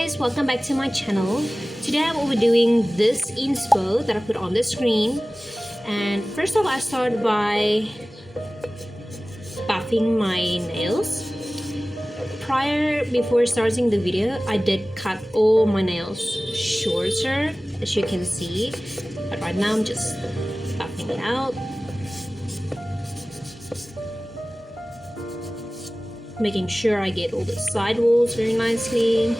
guys, welcome back to my channel. Today I will be doing this inspo that I put on the screen. And first off, I start by buffing my nails. Before starting the video, I did cut all my nails shorter, as you can see. But right now I'm just buffing it out. Making sure I get all the side walls very nicely.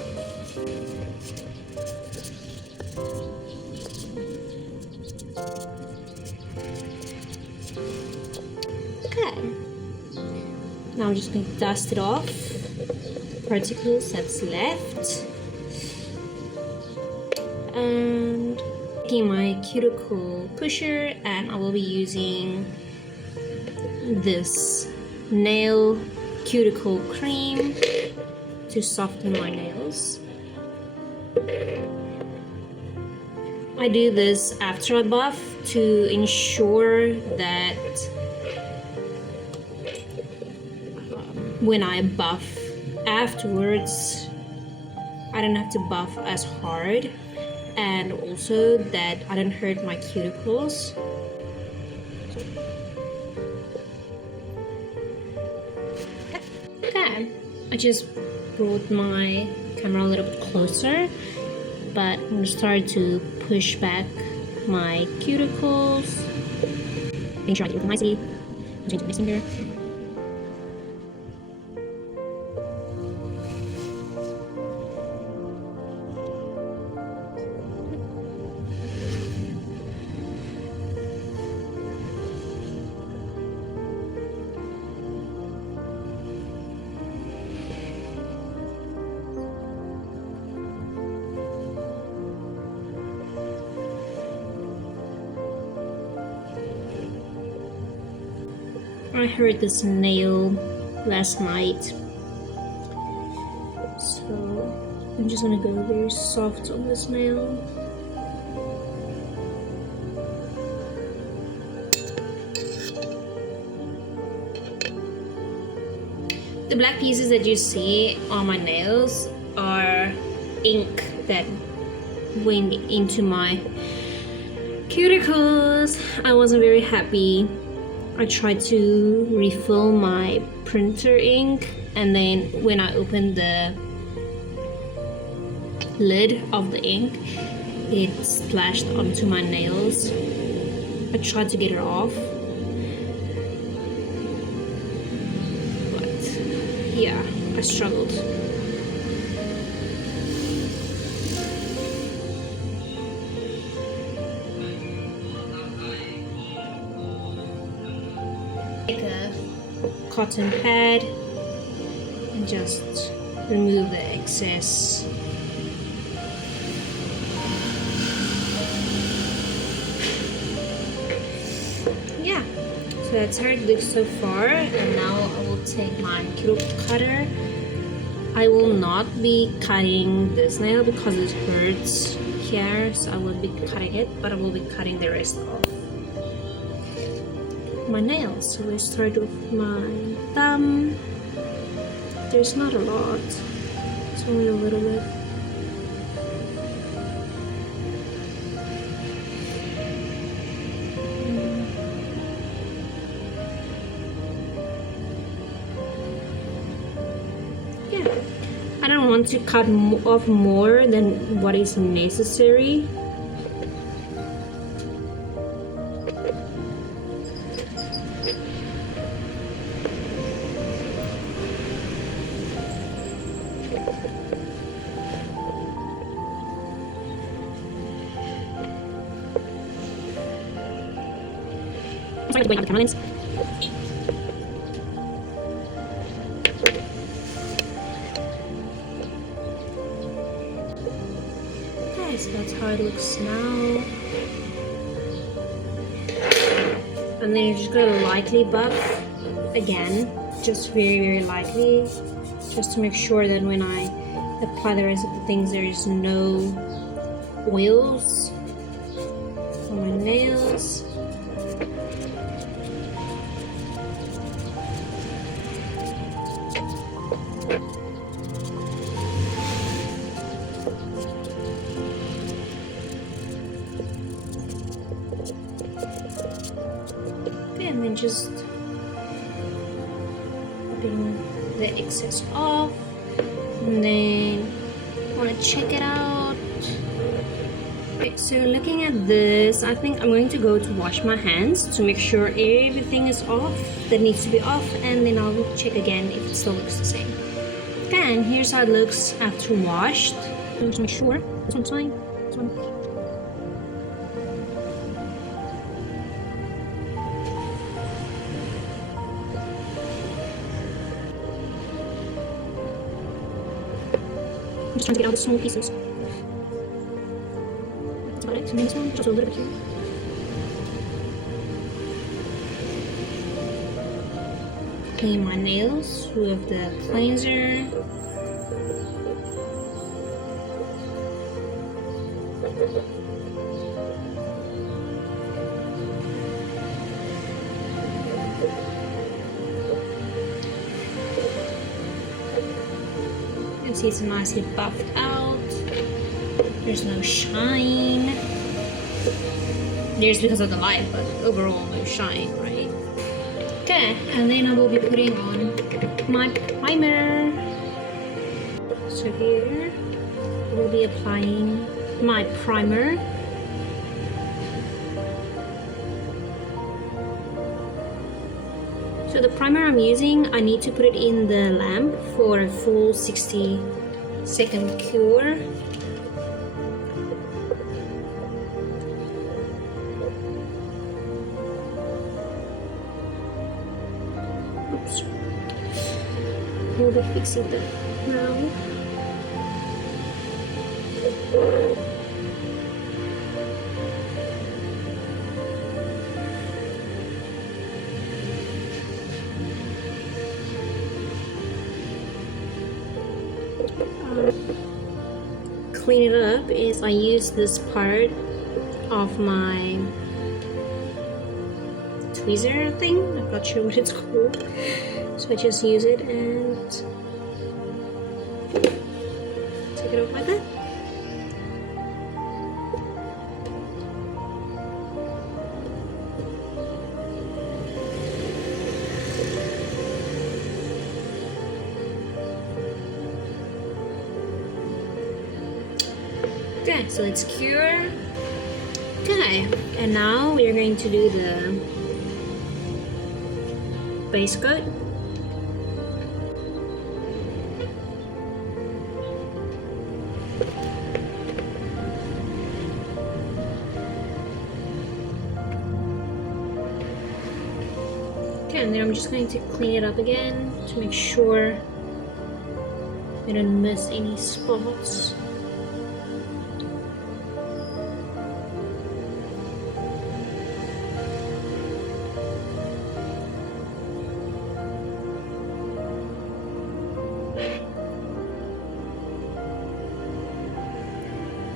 Okay. Now I'm just going to dust it off. Particles that's left. And taking my cuticle pusher, and I will be using this nail cuticle cream to soften my nails. I do this after I buff to ensure that when I buff afterwards, I don't have to buff as hard, and also that I don't hurt my cuticles. Okay, I just brought my camera a little bit closer, but I'm gonna start to push back my cuticles. Make sure I get it nicely. I'm changing my finger. I hurt this nail last night, so I'm just gonna go very soft on this nail. The black pieces that you see on my nails are ink that went into my cuticles. I wasn't very happy. I tried to refill my printer ink, and then when I opened the lid of the ink, it splashed onto my nails. I tried to get it off, but yeah, I struggled. Take a cotton pad and just remove the excess. Yeah, so that's how it looks so far. And now I will take my cuticle cutter. I will not be cutting this nail because it hurts here, so I won't be cutting it, but I will be cutting the rest off my nails. So we start with my thumb. There's not a lot, it's only a little bit. Yeah, I don't want to cut off more than what is necessary. I'm sorry to going out the camera lens. Okay, so that's how it looks now. And then you're just gonna lightly buff again, just very lightly, just to make sure that when I apply the rest of the things, there is no oils on my nails. and just popping the excess off, and then I want to check it out. Okay, so looking at this, I think I'm going to go to wash my hands to make sure everything is off that needs to be off, and then I'll check again if it still looks the same. Okay, and here's how it looks after washed. Just make sure this one's fine. This one. I'm just trying to get all the small pieces. That's about it. And this one, just a little bit here. Clean my nails with the cleanser. You can see it's nicely buffed out. There's no shine. There's because of the light, but overall no shine, right? Okay, and then I will be putting on my primer. So here I will be applying my primer. So the primer I'm using, I need to put it in the lamp for a full 60-second cure. Oops. We'll be fixing that now. Clean it up is I use this part of my tweezer thing. I'm not sure what it's called, so I just use it and take it off like that. Okay, so it's cured. Okay, and now we are going to do the base coat. Okay, and then I'm just going to clean it up again to make sure we don't miss any spots.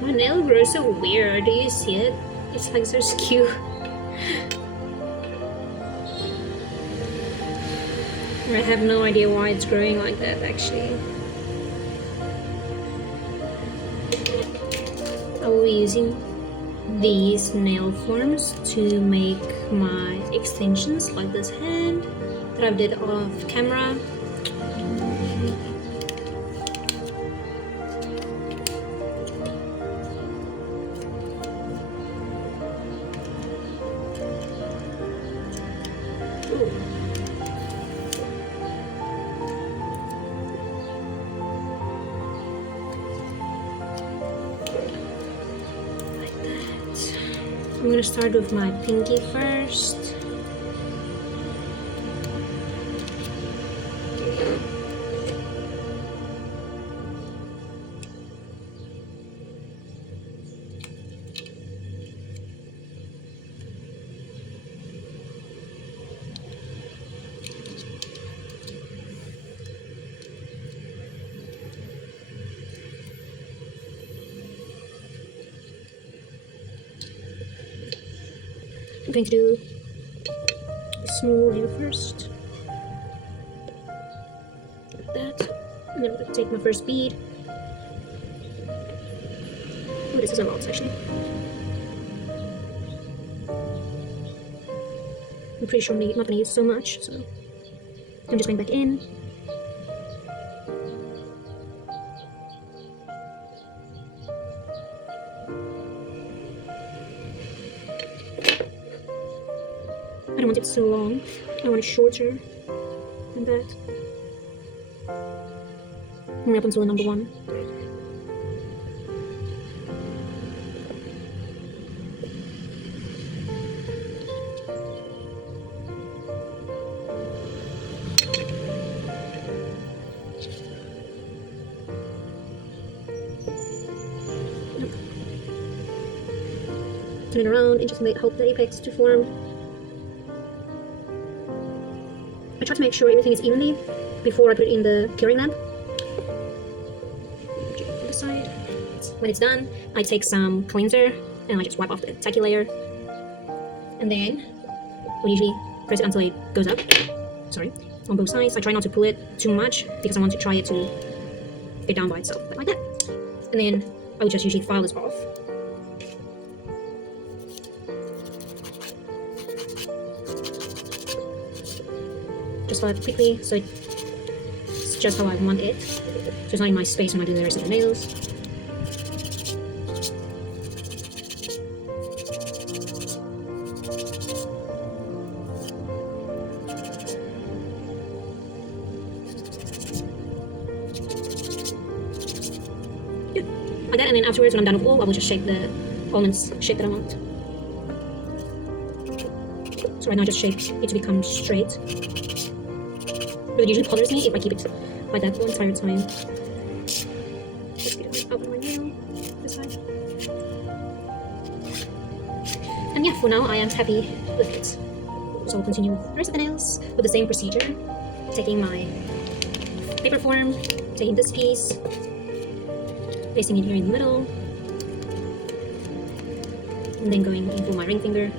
My nail grows so weird. Do you see it? It's like so skew. I have no idea why it's growing like that actually. I will be using these nail forms to make my extensions like this hand that I did off camera. I'm gonna start with my pinky first. I'm going to do a small layer first, like that, and then I'm going to take my first bead. Oh, this is a lot actually. I'm pretty sure I'm not going to use so much, so I'm just going back in. I don't want it so long. I want it shorter than that. Only up until the number 1. Turn it around and just help the apex to form. I try to make sure everything is evenly before I put it in the curing lamp. On the side. When it's done, I take some cleanser and I just wipe off the tacky layer. And then I usually press it until it goes up. Sorry, on both sides. I try not to pull it too much because I want to try it to get down by itself, like that. And then I would just usually file this off. Just file it quickly, so it's just how I want it. So it's not in my space when I do the rest of the nails. Yeah, like that, and then afterwards when I'm done with all, I will just shape the almonds shape that I want. So right now I just shaped it to become straight. But it usually bothers me if I keep it like that the entire time. Just get it out of my nail, this side. And yeah, for now I am happy with it. So I'll continue with the rest of the nails with the same procedure. Taking my paper form, taking this piece, placing it here in the middle, and then going in for my ring finger.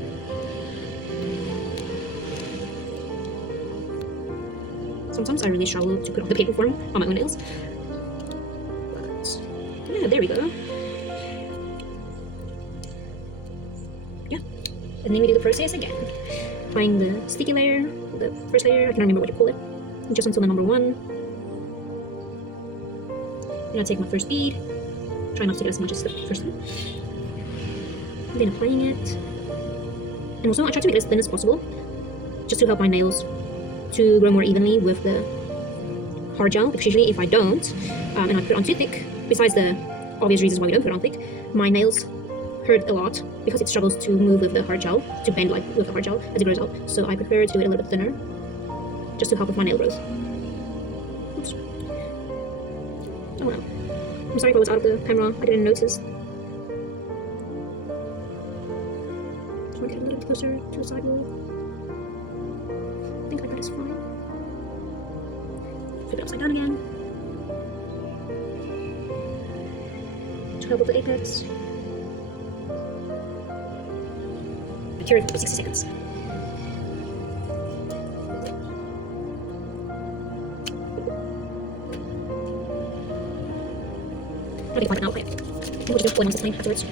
Sometimes I really struggle to put on the paper form on my own nails. But yeah, there we go. Yeah. And then we do the process again. Applying the sticky layer, the first layer, I can't remember what you call it. Just until the number 1. Then I take my first bead. Try not to take as much as the first one. And then applying it. And also I try to make it as thin as possible, just to help my nails to grow more evenly with the hard gel, because usually if I don't, and I put it on too thick, besides the obvious reasons why we don't put it on thick, my nails hurt a lot because it struggles to move with the hard gel, to bend like with the hard gel as it grows out. So I prefer to do it a little bit thinner, just to help with my nail growth. Oops. Oh wow. I'm sorry if I was out of the camera, I didn't notice. Just want to get a little bit closer to the side wall. I think like that is fine. Flip it upside down again. To help with the apex. Cure it for 60 seconds. I'll be fine now, okay. We'll just do lemon clean afterwards.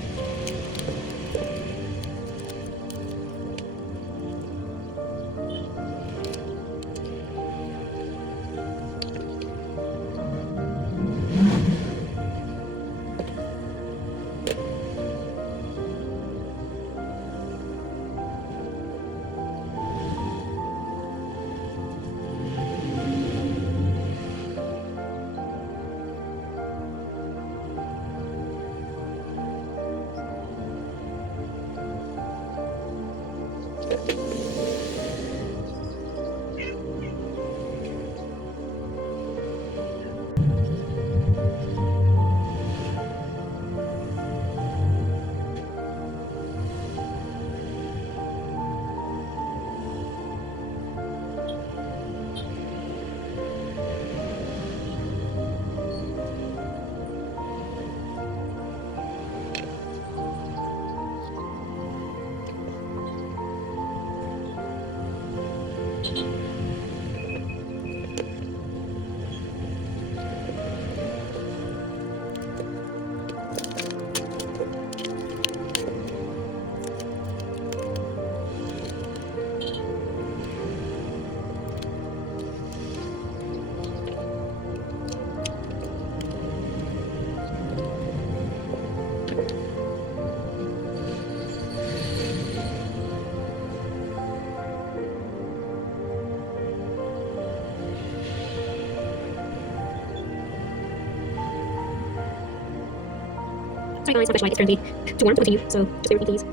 Sorry guys, my flashlight is currently too warm to continue, so just bear with me please.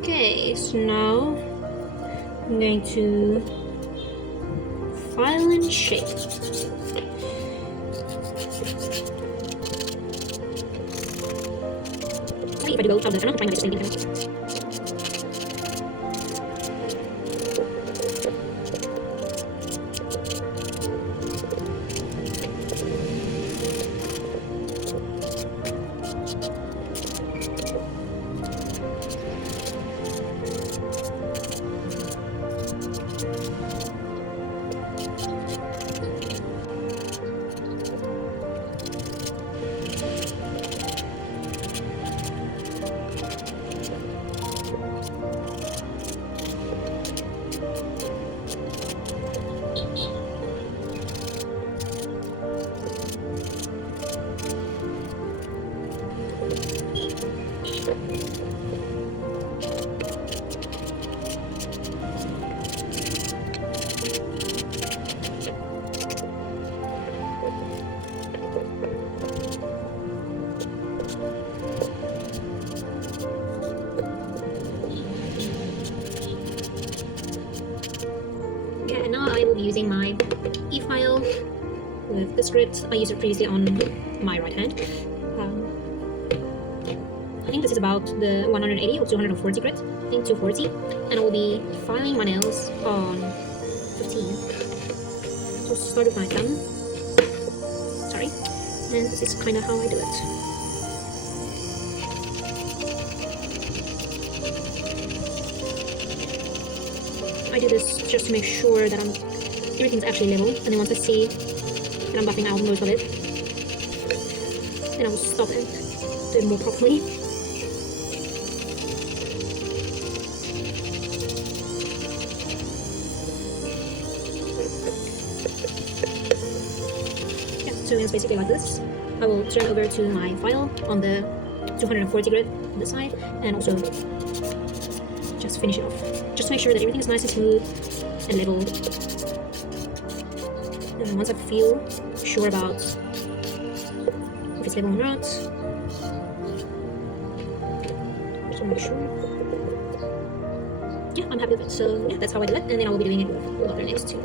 Okay, so now I'm going to file and shape. Sorry if I do both, I'm not trying to just anything. Okay, and now I will be using my e-file with the script. I used it previously on my right hand. I think this is about the 180 or 240 grit. I think 240. And I will be filing my nails on 15. So start with my thumb. Sorry. And this is kind of how I do it. I do this just to make sure that everything's actually level, and then once I see that I'm buffing out most of it, then I will stop and do it more properly. Yeah, so it's basically like this. I will turn over to my file on the 240 grit on the side, and also just finish it off. Just to make sure that everything is nice and smooth and level. And once I feel sure about if it's level or not, just to make sure. Yeah, I'm happy with it. So yeah, that's how I do it. And then I will be doing it with other nails too.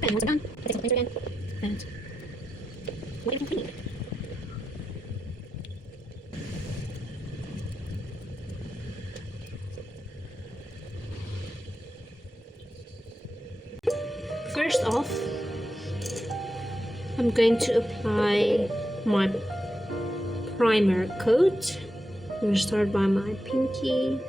And once I'm done, I take some cleanser again and wipe everything clean. First off, I'm going to apply my primer coat. I'm going to start by my pinky.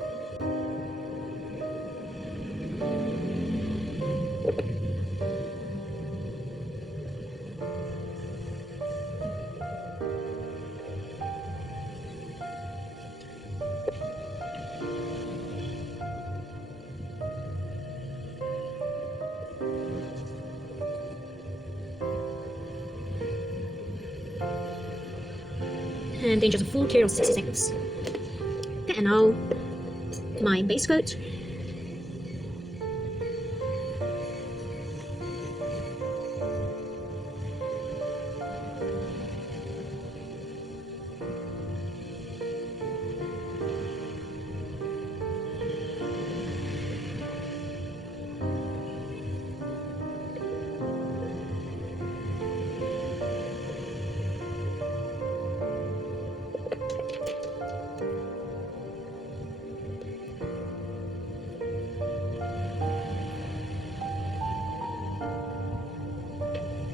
And then just a full clear of 60 seconds. Okay, and now my base coat.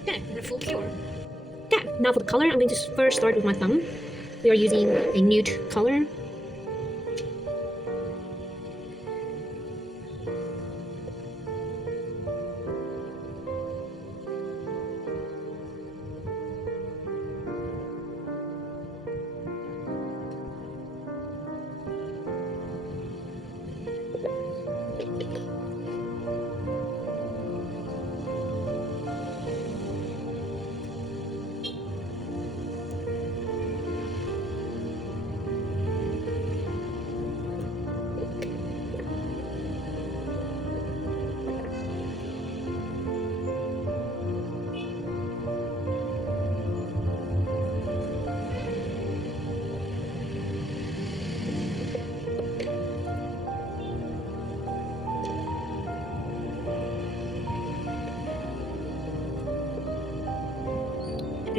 Okay, and a full cure. Okay, now for the color, I'm going to first start with my thumb. We are using a nude color.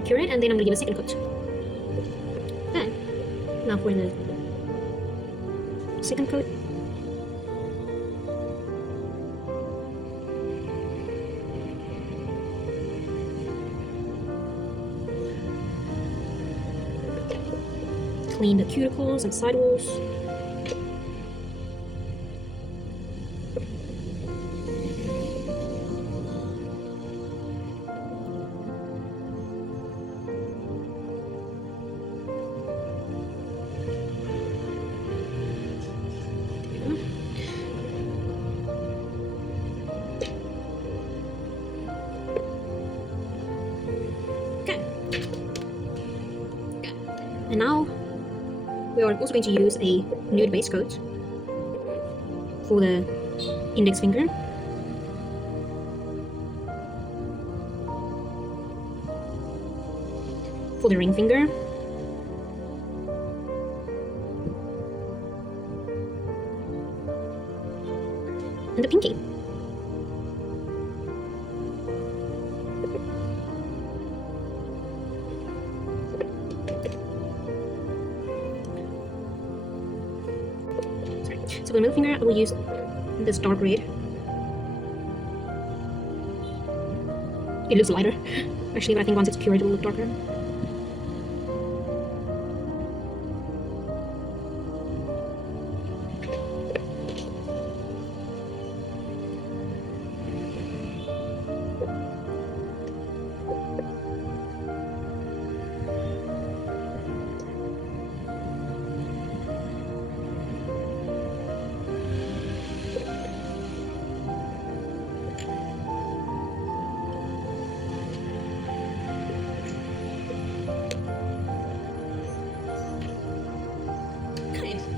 Cure it, and then I'm gonna give a second coat. Okay, now for the second coat. Clean the cuticles and sidewalls. And now we are also going to use a nude base coat for the index finger. For the ring finger. And the pinky. So for the middle finger, I will use this dark red. It looks lighter, actually, but I think once it's cured, it will look darker.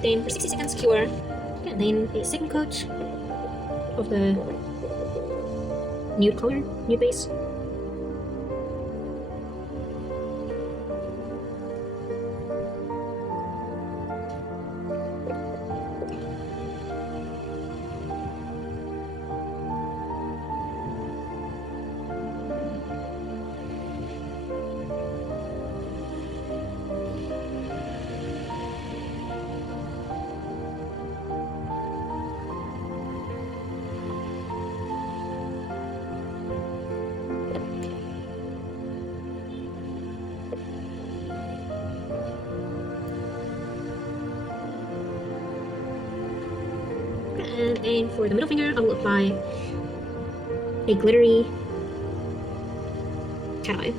Then for 60 seconds cure, and then a second coat of the nude color, nude base. And then for the middle finger, I will apply a glittery cat eye.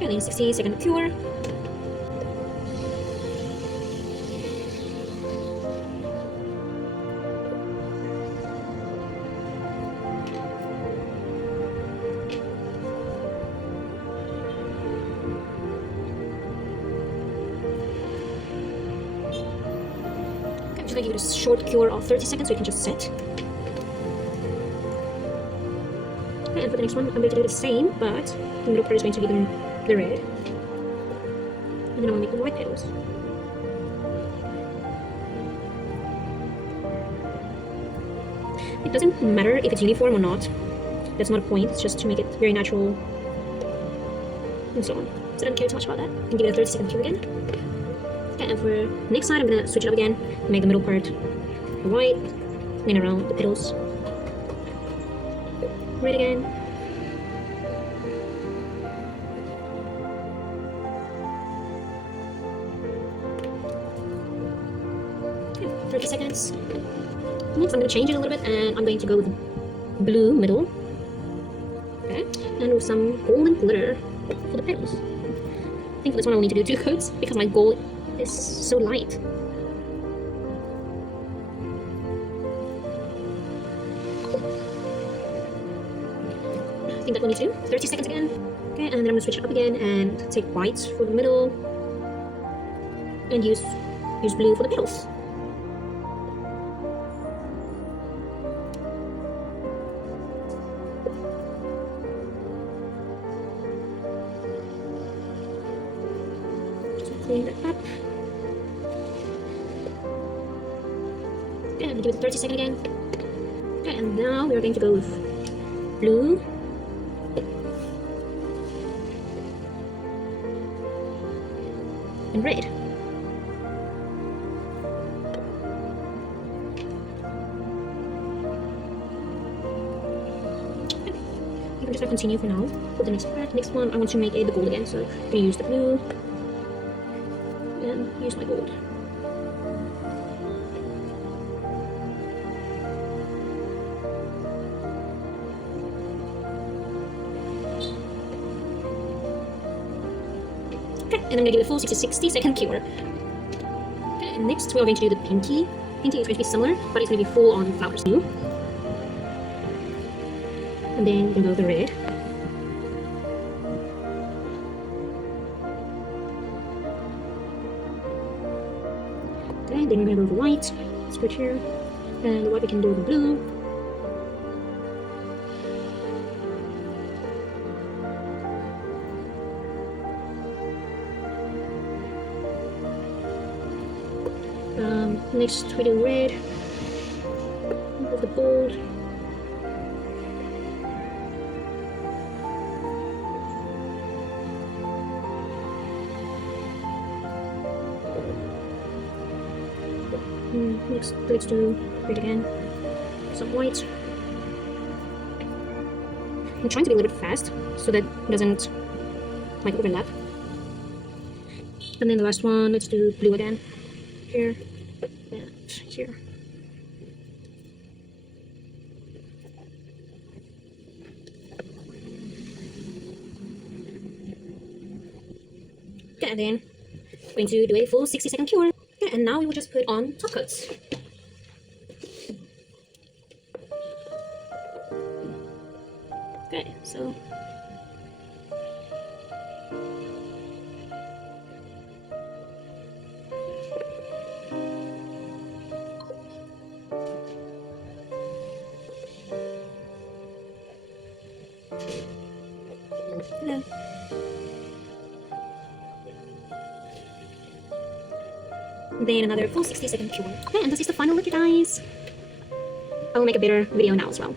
And then 60-second cure. just gonna give it a short cure of 30 seconds so it can just set. Okay, and for the next one, I'm going to do the same, but the middle part is going to be the red. And then I'm going to make the white petals. It doesn't matter if it's uniform or not. That's not a point, it's just to make it very natural and so on. So I don't care too much about that. And give it a 30-second cure again. Okay, and for next side, I'm gonna switch it up again. Make the middle part white, then around the petals red again. Okay, 30 seconds. Next, I'm going to change it a little bit, and I'm going to go with blue middle. Okay, and with some golden glitter for the petals. I think for this one I will need to do 2 coats because my gold is so light. I think that will need to do 30 seconds again. Okay, and then I'm going to switch it up again and take white for the middle and use blue for the petals. Clean that up. Okay, I'm going to give it 30 seconds again. Okay, and now we're going to go with blue. And red. Okay. I'm just going to continue for now with the next part. Next one, I want to make the gold again, so I'm going to use the blue. And use my gold. Okay, and I'm gonna give it a full 60-second cure. Okay, and next we are going to do the pinky. Pinky is going to be similar, but it's going to be full on flowers too. And then we're gonna go with the red. Okay, then we're gonna go with the white. Let's put here. And the white we can do with the blue. Next we do red with the gold. Next, let's do red again. Some white. I'm trying to be a little bit fast so that it doesn't like overlap. And then the last one, let's do blue again. Here and here. Okay, and then we're going to do a full 60-second cure. Okay, and now we will just put on top coats. Okay, so hello. Then another full 60-second cure. Okay, and this is the final look, you guys. I will make a better video now as well.